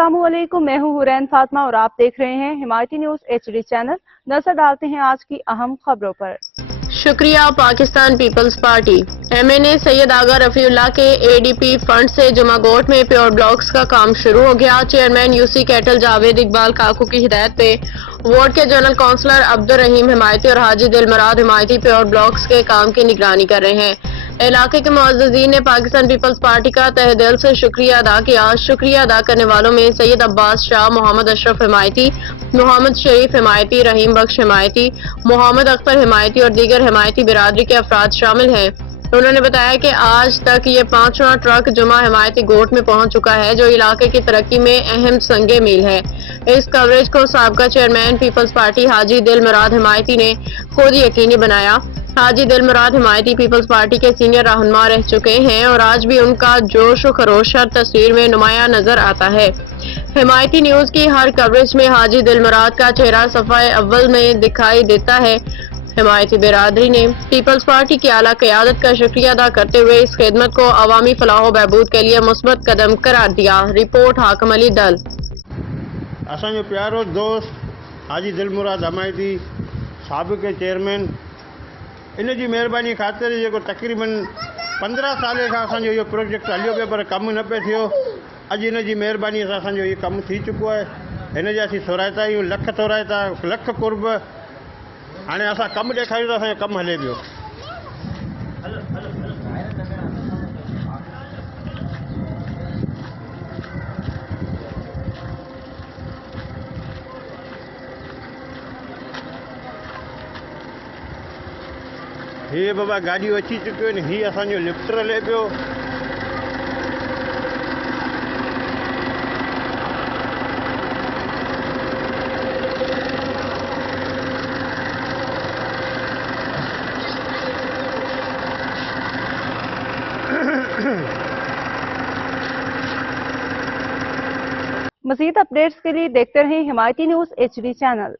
अस्सलामुअलैकुम, मैं हूं हुरैन फातिमा और आप देख रहे हैं हिमायती न्यूज HD चैनल। नजर डालते हैं आज की अहम खबरों पर। शुक्रिया Pakistan Peoples Party. MNA Syed Agha Rafiullah के ADP फंड से जुमागोट में प्योर ब्लॉक्स का काम शुरू हो गया। Chairman UC Cattle Javed Iqbal Kaku की हिदायत पे वार्ड के जनरल काउंसलर अब्दुल रहीम हिमायती और हाजी दिलमराद हिमायती प्योर ब्लॉक्स के काम की निगरानी कर रहे हैं। इलाके के मुअज़्ज़िज़ीन ने पाकिस्तान पीपल्स पार्टी का तहे दिल से शुक्रिया अदा किया। शुक्रिया अदा करने वालों में सैयद अब्बास शाह, मोहम्मद अशरफ हिमायती, मोहम्मद शरीफ हिमायती, रहीम बख्श हिमायती, मोहम्मद अख्तर हिमायती और दीगर हिमायती बिरादरी के अफराद शामिल हैं। उन्होंने बताया कि आज तक ये 5वां ट्रक जुमा हिमायती गोट में पहुंच चुका है, जो इलाके की तरक्की में अहम संगे मील है। इस कवरेज को साबका चेयरमैन पीपल्स पार्टी हाजी दिलमराद हिमायती ने खुद यकीनी बनाया। हाजी दिलमराद हिमायती पीपल्स पार्टी के सीनियर रहनुमा रह चुके हैं और आज भी उनका जोश और खरोश हर तस्वीर में नुमाया नजर आता है। हिमायती न्यूज की हर कवरेज में हाजी दिलमराद का चेहरा सफ़े अव्वल में दिखाई देता है। हिमायती बिरादरी ने पीपल्स पार्टी की आला क़यादत का शुक्रिया अदा करते हुए इस खिदमत को अवामी फलाह बहबूद के लिए मुस्बत कदम करार दिया। रिपोर्ट हाकम अली दल। असांजो प्यारो दोस्त हाजी दिलमुराद हिमायती साबिक़ चेयरमैन, इन जी महिरबानी ख़ातिर जेको तक़रीबन 15 साल खां असांजो इहो प्रोजेक्ट हलियो पियो पर कमु न पियो थियो। अॼु इन जी महिरबानी सां असांजो इहो कमु थी चुको आहे। हिन जा असीं थोराइता आहियूं, लख थोराइता, लख कुर्ब। हाणे असां कमु ॾेखारियूं था, असांजो कमु हले पियो। हे बाबा गाॾियूं अची चुकियूं आहिनि। हीअ असांजो लिफ्ट हले पियो। मज़ीद अपडेट्स के लिए देखते रहें हिमायती न्यूज HD चैनल।